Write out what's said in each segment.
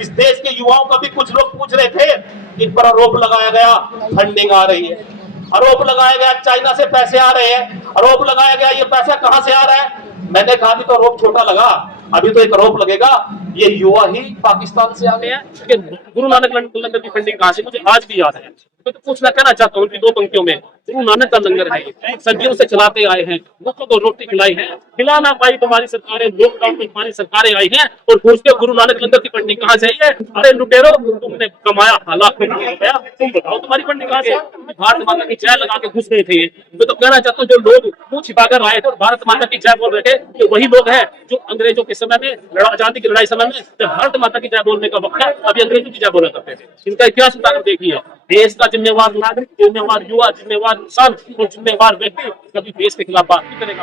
इस देश के युवाओं का भी कुछ लोग पूछ रहे थे, इन पर आरोप लगाया गया फंडिंग आ रही है, आरोप लगाया गया चाइना से पैसे आ रहे हैं, आरोप लगाया गया ये पैसा कहां से आ रहा है। मैंने कहा अभी तो आरोप छोटा लगा, अभी तो एक आरोप लगेगा ये युवा ही पाकिस्तान से आ गए हैं। गुरु नानक लंगर की फंडिंग कहां से, मुझे आज भी याद है। तो पूछना कहना चाहता हूँ उनकी दो पंक्तियों में, गुरु नानक का लंगर है, सदियों से चलाते आए हैं, मुफ्त को रोटी खिलाई है, खिला ना पाई तुम्हारी सरकारें, लॉकडाउन में तुम्हारी सरकारें आई हैं और पूछते हो गुरु नानक लंगर की फंडिंग कहां से आई है। अरे लुटेरो, तुमने कमाया लाखों रुपया, तुम बताओ तुम्हारी फंडिंग कहां से। भारत माता की जय लगा के घुस गए थे। मैं तो कहना चाहता हूँ जो लोग मुंह छिपाकर आए थे और भारत माता की जय बोल रहे थे, ये वही लोग हैं जो अंग्रेजों के समय में आजादी की लड़ाई समय में जब भारत माता की जय बोलने का वक्त है अभी अंग्रेजों की जय बोला करते थे। इनका इतिहास उतार देखिए, देश का जिम्मेवार नागरिक, जिम्मेवार युवा, जिम्मेवार इंसान और जिम्मेवार व्यक्ति कभी देश के खिलाफ बात नहीं करेगा।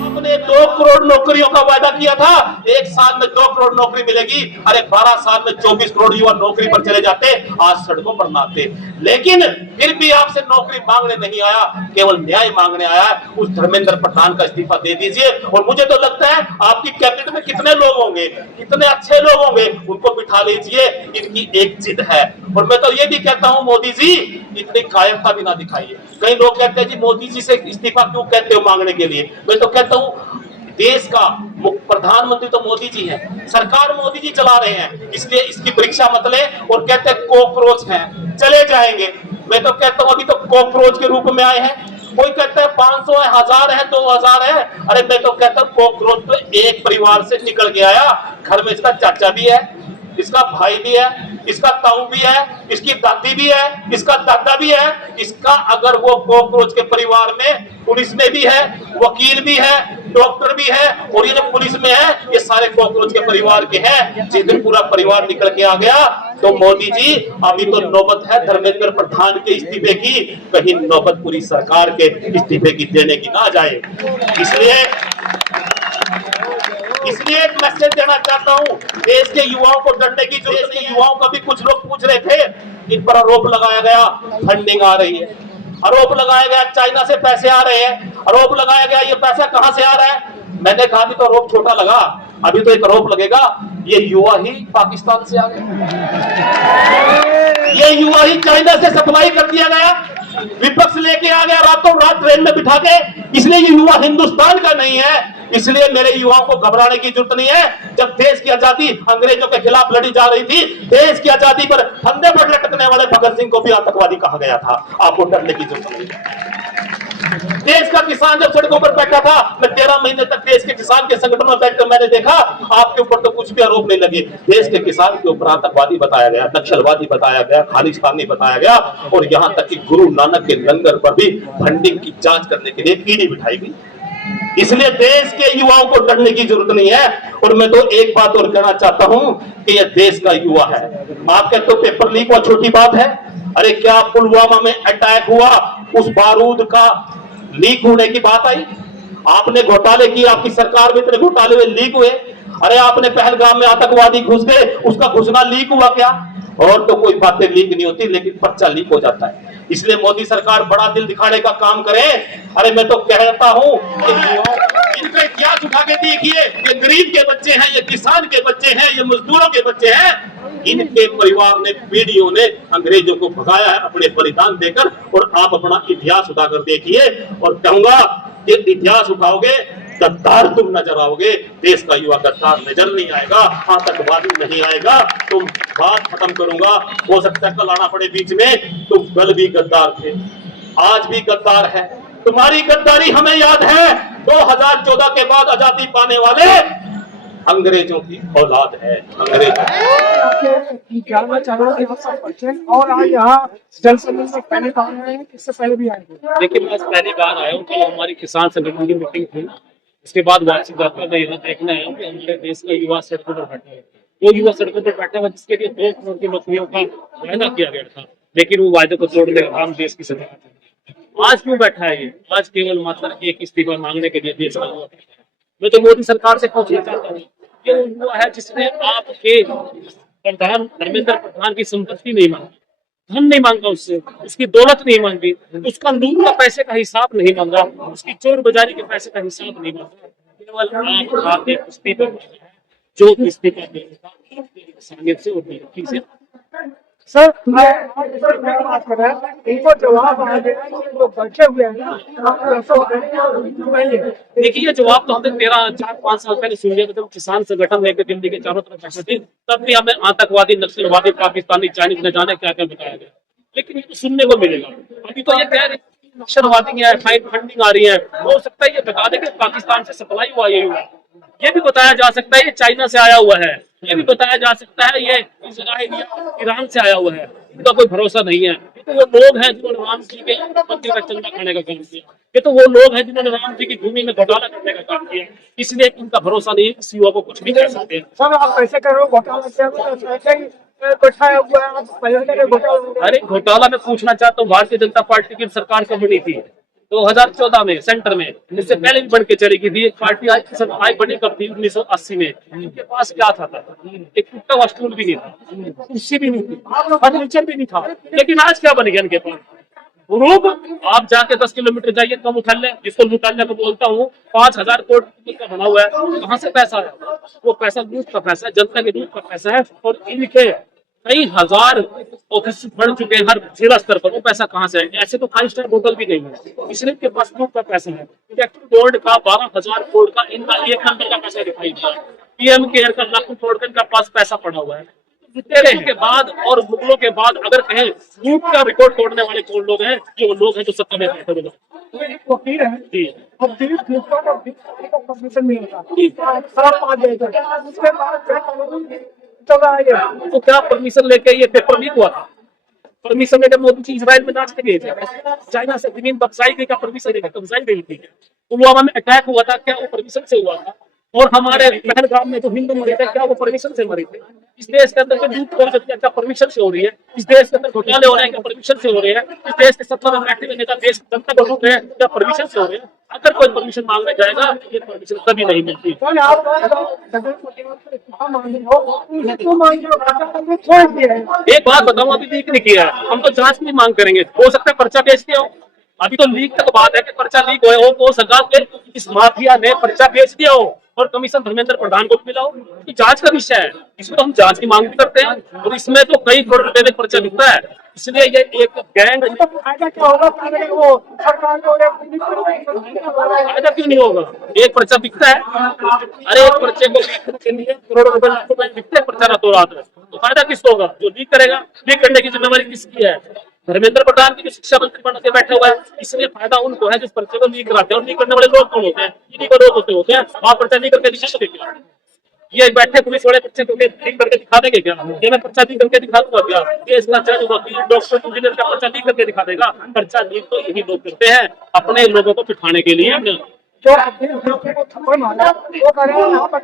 आपने 2 करोड़ नौकरियों का वादा किया था, एक साल में 2 करोड़ नौकरी मिलेगी, अरे 12 साल में 24 करोड़ युवा नौकरी पर चले जाते, आज सड़कों पर नाते। लेकिन फिर भी आपसे नौकरी मांगने नहीं आया, केवल न्याय मांगने आया। उस धर्मेंद्र प्रधान का इस्तीफा दे दीजिए। और मुझे तो लगता है आपकी कैबिनेट में कितने लोग होंगे, कितने अच्छे लोग होंगे, उनको बिठा लीजिए, इनकी एक जिद है। और मैं तो ये भी कहता हूं मोदी जी इतनी कायरता भी ना दिखाइए। कई लोग कहते हैं जी मोदी जी से इस्तीफा क्यों कहते हो मांगने के लिए। मैं तो कहता हूं देश का प्रधानमंत्री तो मोदी जी हैं, सरकार मोदी जी चला रहे हैं, इसलिए इसकी परीक्षा मत ले। और कहते हैं कॉकरोच हैं, चले जाएंगे। मैं तो कहता हूं अभी तो कॉकरोच के रूप में आए हैं। कोई कहता है 500 है, 1000 है, 2000 है, अरे मैं तो कहता हूं कॉकरोच तो एक परिवार से निकल के आया। घर में इसका चाचा भी है, इसका भाई भी है, इसका ताऊ भी है, इसकी दादी भी है, इसका दादा भी है। इसका अगर वो कॉकरोच के परिवार में पुलिस में भी है, वकील भी है, डॉक्टर भी है, और ये जो पुलिस में है ये सारे कॉकरोच के परिवार के हैं। जिस दिन पूरा परिवार निकल के आ गया तो मोदी जी अभी तो नौबत है धर्मेंद्र प्रधान के इस्तीफे की, कहीं नौबत पूरी सरकार के इस्तीफे की देने की ना जाए। इसलिए एक मैसेज देना चाहता हूं, देश के युवाओं को डरने की जरूरत नहीं। युवाओं का भी कुछ लोग पूछ रहे थे, इन पर आरोप लगाया गया फंडिंग आ रही है, आरोप लगाया गया चाइना से पैसे आ रहे हैं, आरोप लगाया गया ये पैसा कहां से आ रहा है। मैंने कहा अभी तो आरोप छोटा लगा, अभी तो एक आरोप लगेगा ये युवा ही पाकिस्तान से आ गए, ये युवा ही चाइना से सप्लाई कर दिया गया, विपक्ष लेके आ गया रातों रात ट्रेन में बिठा के। इसलिए ये युवा हिंदुस्तान का नहीं है। इसलिए मेरे युवाओं को घबराने की जरूरत नहीं है। जब देश की आजादी अंग्रेजों के खिलाफ लड़ी जा रही थी, देश की आजादी पर फंदे पर लटकने वाले भगत सिंह को भी आतंकवादी कहा गया था। आपको डरने की जरूरत नहीं है। देश का किसान जब सड़कों पर बैठा था, मैं 13 महीने तक देश के किसान के संगठन में बैठकर मैंने देखा आपके ऊपर तो कुछ भी आरोप नहीं लगे। देश के किसान के ऊपर आतंकवादी बताया गया, नक्सलवादी बताया गया, खालिस्तानी बताया गया, और यहां तक कि गुरु नानक के लंगर पर भी फंडिंग की जांच करने के लिए ईडी बिठाई गई। इसलिए देश के युवाओं को डरने की जरूरत नहीं है। और मैं तो एक बात और कहना चाहता हूं कि यह देश का युवा है। आप कहते हो पेपर लीक हुआ छोटी बात है, अरे क्या पुलवामा में अटैक हुआ, उस बारूद का लीक होने की बात आई? आपने घोटाले किए, आपकी सरकार में इतने घोटाले हुए, लीक हुए। अरे आपने पहलगाम में आतंकवादी घुस गए, उसका घुसना लीक हुआ क्या? और तो कोई बातें लीक नहीं होती, लेकिन पर्चा लीक हो जाता है। इसलिए मोदी सरकार बड़ा दिल दिखाने का काम करे। अरे मैं तो कहता हूं कि इनका इतिहास उठा के देखिए, ये गरीब के बच्चे हैं, ये किसान के बच्चे हैं, ये मजदूरों के बच्चे हैं। इनके परिवार ने, पीढ़ियों ने अंग्रेजों को भगाया है अपने बलिदान देकर। और आप अपना इतिहास उठाकर देखिए, और कहूंगा कि इतिहास उठाओगे गद्दार तुम नजर आओगे, देश का युवा गद्दार नजर नहीं आएगा, आतंकवादी नहीं आएगा। तुम बात खत्म करूंगा, हो सकता है कल आना पड़े बीच में, तुम कल भी गद्दार थे, आज भी गद्दार है। तुम्हारी गद्दारी हमें याद है। 2014 के बाद आजादी पाने वाले अंग्रेजों की औलाद है। जानना चाह रहा हूँ और आज यहाँ जल सम्मेलन में पहले बार आए हैं, इससे पहले भी आए थे? देखिए मैं पहली बार आया हूँ, तो हमारी किसान संगठन की मीटिंग थी, उसके बाद वापसी जाकर मैं यहाँ देखने आया हूँ कि हमारे देश का युवा सड़कों पर बैठे हैं। वो युवा सड़कों पर बैठे हुए जिसके लिए 2 करोड़ की नौकरियों का वायदा किया गया था, लेकिन वो वायदे को तोड़ने का काम देश की सरकार। आज क्यों बैठा है ये? आज केवल मात्र एक इस्तीफा मांगने के लिए देश का युवा। मैं तो मोदी सरकार से पूछना चाहता हूँ, ये युवा है जिसने आपके प्रधान धर्मेंद्र प्रधान की संपत्ति नहीं मांगी, धन नहीं मांगा उससे, उसकी दौलत नहीं मांगी, उसका लूट का पैसे का हिसाब नहीं मांगा, उसकी चोर बाजारी के पैसे का हिसाब नहीं मांगा। केवल आप एक इस्तीफा जो इस्तीफा देगा इंसानियत से और बेरुखी से। सर मैं बात कर रहा है, इनको जवाब आ गया कि लोग बैठे हुए हैं ना, देखिए ये जवाब तो हमने 4-5 साल पहले सुन लिया था जब किसान संगठन लेकर दिल्ली के चारों तरफ बैठे थे, तब भी हमें आतंकवादी, नक्सलवादी, पाकिस्तानी, चाइनीज न जाने क्या क्या बताया गया, लेकिन ये तो सुनने को मिलेगा। अभी तो ये कह रहे हैं नक्सलवादी है, फंडिंग आ रही है, हो सकता है ये बता दें कि पाकिस्तान से सप्लाई हुआ ये हुआ, ये भी बताया जा सकता है ये चाइना से आया हुआ है, ये भी बताया जा सकता है ये इजराइल या ईरान से आया हुआ है, इनका कोई भरोसा नहीं है। ये तो वो लोग हैं जिन्होंने राम जी के मंदिर का चंदा खाने का काम किया, ये तो वो लोग हैं जिन्होंने राम जी की भूमि में घोटाला करने का काम किया, इसलिए इनका भरोसा नहीं है, इस युवा को कुछ भी कह सकते हैं। सर आप ऐसे कर रहे हो, घोटाला क्या बैठाया हुआ है, आप पहले के घोटाला। अरे घोटाला में पूछना चाहता हूँ, भारतीय जनता पार्टी की सरकार कब बनी थी? 2014 में सेंटर में, इससे पहले भी बन के चली गई थी एक पार्टी, आई बनी कब थी? 1980 में। इनके पास क्या था? एक टूटा हुआ स्टूल भी नहीं था, कुर्सी भी नहीं थी, फर्नीचर भी नहीं था, लेकिन आज क्या बन गया इनके पास? रूप आप जाके 10 किलोमीटर जाइए, कम उठल्ले, जिसको लुटाले मैं बोलता हूँ, 5,000 करोड़ का बना हुआ है, कहाँ से पैसा है? वो पैसा लूट का पैसा है, जनता के लूट का पैसा है, और इनके कई हजार ऑफिस बढ़ चुके हैं हर जिला स्तर पर, वो पैसा कहाँ से है? ऐसे तो 5 स्टार होटल भी नहीं है, इसलिए इनके पास लूट का पैसा है। बोर्ड का 12,000 करोड़ का इनका एक नंबर का पैसा दिखाई दिया, पीएम केयर का लाखों करोड़ का इनका पास पैसा पड़ा हुआ है। तेरे के बाद और मुगलों के बाद अगर कहें लूट का रिकॉर्ड तोड़ने वाले कौन लोग हैं? ये वो लोग हैं जो सत्ता में बैठे हुए लोग। एक वकील है जी, अब दिलीप फ्लिपकार्ट और को परमिशन नहीं होता, साफ पा देगा, उसके बाद क्या कानून चल रहा है ये? तो क्या परमिशन लेके ये पेपर लीक हुआ था? परमिशन लेकर मोदी जी इजराइल में नाचते गए थे, चाइना से जमीन कब्जाई गई, का परमिशन लेकर कब्जाई गई थी, पुलवामा में अटैक हुआ था, क्या वो परमिशन से हुआ था? और हमारे पहलगाम में जो हिंदू मरे थे, क्या वो परमिशन से मरे थे? इस देश के अंदर लूट क्या परमिशन से हो रही है? इस देश के अंदर घोटाले हो रहे हैं, क्या परमिशन से हो रहे हैं? इस देश के सत्ता में बैठे हुए नेता देश जनता को लूट रहे हैं, क्या परमिशन से हो रहे हैं? अगर कोई परमिशन मांगने जाएगा, ये परमिशन कभी नहीं मिलती। कौन आप जगह को मांग रहे हो, क्यों मांग रहे हो? छोड़ दिया है। एक बात बताऊं, अभी लीक नहीं किया है, हम तो जांच की मांग करेंगे, हो सकता है पर्चा बेच दिया हो, अभी तो लीक तक बात है कि पर्चा लीक हुए हो सकता है इस माफिया ने पर्चा बेच दिया हो और कमीशन धर्मेंद्र प्रधान को मिला हो, ये जांच का विषय है, इसमें तो हम जांच की मांग भी करते हैं, और इसमें तो कई करोड़ रुपए में पर्चा बिकता है, इसलिए ये एक गैंग। तो फायदा क्या होगा? वो सरकार को फायदा क्यों नहीं होगा? एक पर्चा बिकता है, अरे एक पर्चे को बिकने के लिए करोड़ों रुपए लाखों रुपए बिकते हैं पर्चा रातों रात, तो फायदा किसको होगा? जो लीक करेगा। लीक करने की जिम्मेवारी किसकी है? धर्मेंद्र प्रधान की, जो शिक्षा मंत्री बन के बैठा हुआ है, इसलिए फायदा उनको है जिस पर्चे को लीक कराते हैं, और लीक करने वाले लोग कौन होते हैं? इन्हीं को लोग होते हैं। आप पर्चा लीक करके दिखा देंगे क्या? ये बैठे पुलिस वाले पर्चे को लीक करके दिखा देंगे क्या? ये मैं पर्चा लीक करके दिखा दूंगा क्या? ये इसका जज, वकील, डॉक्टर, इंजीनियर का पर्चा लीक करके दिखा देगा? पर्चा लीक तो यही लोग करते हैं अपने लोगों को पिठाने के लिए। जो को थप्पड़ मारा वो कर रहे हैं यहाँ पर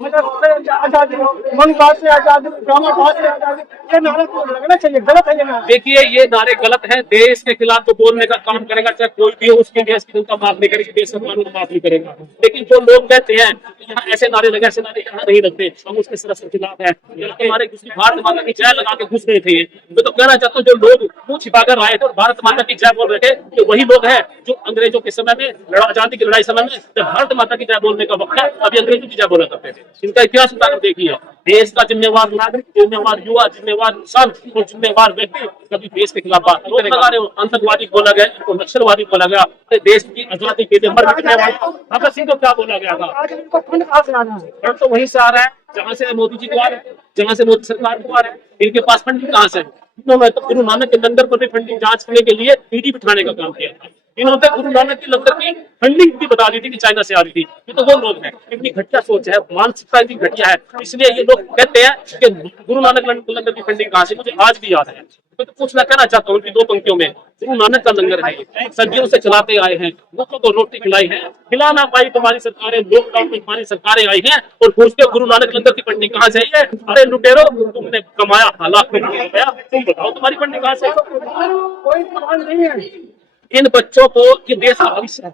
आजादी, मनबात से आजादी, ड्रामाबाद से आजादी, ये नारा तो लगना चाहिए, गलत है ये नारा। देखिए ये नारे गलत हैं, देश के खिलाफ तो बोलने का काम करेगा चाहे कोई भी हो, उसके देश की जनता माफ नहीं करेगी, देश का कानून माफ नहीं करेगा, लेकिन जो लोग कहते हैं यहाँ ऐसे नारे लगे, ऐसे नारे यहाँ नहीं लगते, हम उसके सरस के खिलाफ है। हमारे भारत माता की जय लगा के घुस गए थे, मैं तो कहना चाहता हूँ जो लोग मुंह छिपाकर आए थे और भारत माता की जय बोल रहे थे, ये वही लोग हैं जो अंग्रेजों के समय में आजादी की लड़ाई समय में जब भारत माता की जय बोलने का वक्त है, अभी अंग्रेजों की जय बोला करते थे। इनका इतिहास उतार देखिए, देश का जिम्मेवार नागरिक, जिम्मेवार युवा, जिम्मेवार इंसान और जिम्मेवार व्यक्ति कभी देश के खिलाफ बात नहीं करेगा। आतंकवादी बोला गया, इनको नक्सलवादी बोला गया, देश की आजादी के लिए मर मिटने वाले भगत सिंह को क्या बोला गया था? आज इनको फंड कहाँ से आना है? फंड तो वहीं से आ रहा है जहाँ से मोदी जी को आ रहा है, जहाँ से मोदी सरकार को आ रहा है। इनके पास फंडिंग कहाँ से है? इन्होंने तो गुरु नानक के लंगर पर भी फंडिंग जांच करने के लिए ईडी बिठाने का काम किया था। इन्होंने गुरु नानक के लंगर की फंडिंग भी बता दी थी कि चाइना से आ रही थी। ये तो वो लोग हैं, इतनी घटिया सोच है, मानसिकता इतनी घटिया है, इसलिए ये लोग कहते हैं कि गुरु नानक लंगर की फंडिंग कहाँ से। मुझे आज भी याद है, तो पूछना कहना चाहता हूँ उनकी 2 पंक्तियों में, गुरु नानक का लंगर है, सदियों से चलाते आए हैं, भूखों को रोटी खिलाई है, खिला ना पाई तुम्हारी सरकारें, लॉकडाउन में तुम्हारी सरकारें आई हैं, और पूछते हो गुरु नानक लंगर की फंडिंग कहाँ से है? अरे लुटेरो, तुमने कमाया लाखों रुपया, तुम बताओ तुम्हारी फंडिंग कहाँ से? कोई सवाल नहीं है। इन बच्चों को, ये देश का भविष्य है,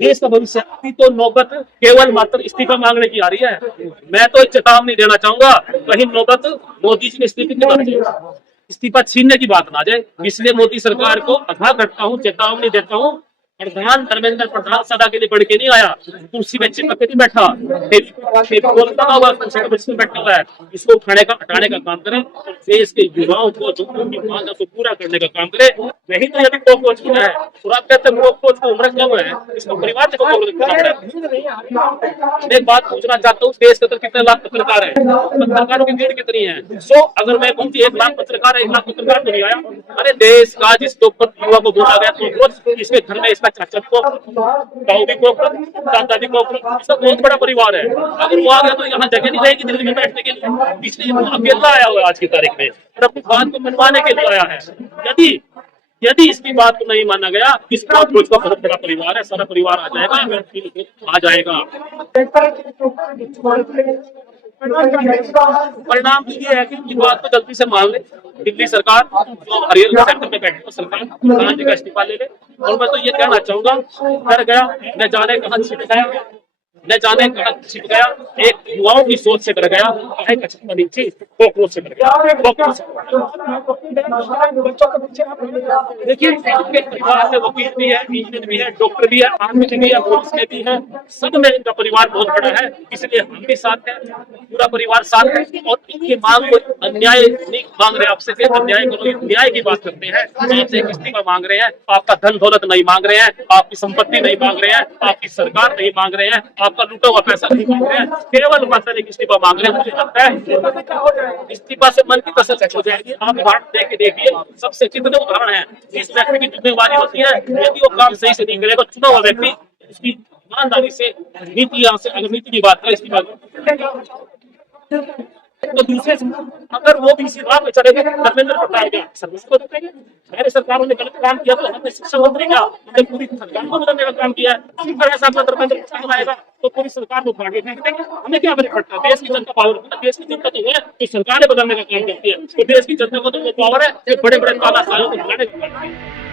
देश का भविष्य। अभी तो नौबत केवल मात्र इस्तीफा मांगने की आ रही है। मैं तो एक चेतावनी देना चाहूंगा, कहीं नौबत मोदी जी ने इस्तीफा छीनने की बात ना जाए, इसलिए मोदी सरकार को आगाह करता हूँ, चेतावनी देता हूँ प्रधान धर्मेंद्र प्रधान सदा के लिए बढ़ के नहीं आया, कुर्सी में चिपक के नहीं बैठा, फेविकोल लगा हुआ कुर्सी पे बिल्कुल बैठा हुआ है। इसको उठाने का हटाने का काम करें और देश के युवाओं को जो उनकी मांग है उसको पूरा करने का काम करें। नहीं तो यदि कॉकरोच है और आप कहते हैं कॉकरोच को उम्र कम है, इसको परिवार से मैं एक बात पूछना चाहता हूँ, देश के अंदर कितने लाख पत्रकार है, पत्रकारों की भीड़ कितनी है? सो अगर मैं कहूँ 1 लाख पत्रकार है, 1 लाख पत्रकार तो नहीं आया। अरे देश का जिसके ऊपर युवा को बोला गया तो इसके घर में इसका चाचा को ताऊ भी को दादा भी को, इसका बहुत बड़ा परिवार है। अगर वो आ गया तो यहाँ जगह नहीं रहेगी दिल्ली में बैठने के लिए, इसलिए वो अकेला आया हुआ है आज की तारीख में और अपनी बात को मनवाने के लिए आया है। यदि इसकी बात को नहीं माना गया, इसका बहुत बड़ा परिवार है, सारा परिवार आ जाएगा। परिणाम तो ये है कि इस बात को जल्दी से मान ले दिल्ली सरकार, जो हरियाणा सेक्टर में बैठी सरकार, प्रधान जी का इस्तीफा ले ले। और मैं तो ये कहना चाहूंगा, डर गया न जाने कहाँ छिप गया, न जाने कहाँ छिप गया, एक युवाओं की सोच से डर गया, कॉकरोच से डर गया। देखिए आपके परिवार में वकील भी है, इंजीनियर भी है, डॉक्टर भी है, आर्मी भी है, पुलिस में भी है, सब में इनका परिवार बहुत बड़ा है, इसलिए हम भी साथ हैं, पूरा परिवार साथ है। और इनकी मांग को अन्याय नहीं मांग रहे आपसे, अन्याय करो, न्याय की बात करते हैं। आपसे एक इस्तीफा मांग रहे हैं, आपका धन दौलत नहीं मांग रहे हैं, आपकी संपत्ति नहीं मांग रहे हैं, आपकी सरकार नहीं मांग रहे हैं, आपका लूटा हुआ पैसा नहीं मांग रहे हैं, केवल मसले की इस्तीफा मांग रहे हैं। मुझे लगता है इस्तीफा से मन की तसल्ली हो जाएगी। आप उदाहरण देख के देखिए, सबसे कितने उदाहरण हैं जिस व्यक्ति की जिम्मेवारी होती है, यदि वो काम सही से नहीं करेगा, चुना हुआ व्यक्ति उसकी ईमानदारी से नीति से, अगर नीति की बात करें इसकी बात तो दूसरे अगर वो भी इसी राह पे चलेंगे, धर्मेंद्र प्रधान क्या सर्विस को देंगे? मेरे सरकारों ने गलत काम किया तो हमने शिक्षा मंत्री का पूरी सरकार को बदलने का काम किया है। इसी तरह से अगर धर्मेंद्र प्रधान आएगा तो पूरी सरकार को उखाड़ के फेंक देंगे। हमें क्या बने पड़ता है? देश की जनता पावर, देश की जनता तो है तो सरकारें बदलने का काम करती है, तो देश की जनता को तो वो पावर है, बड़े बड़े तानाशाहों को हटाने का काम करती है।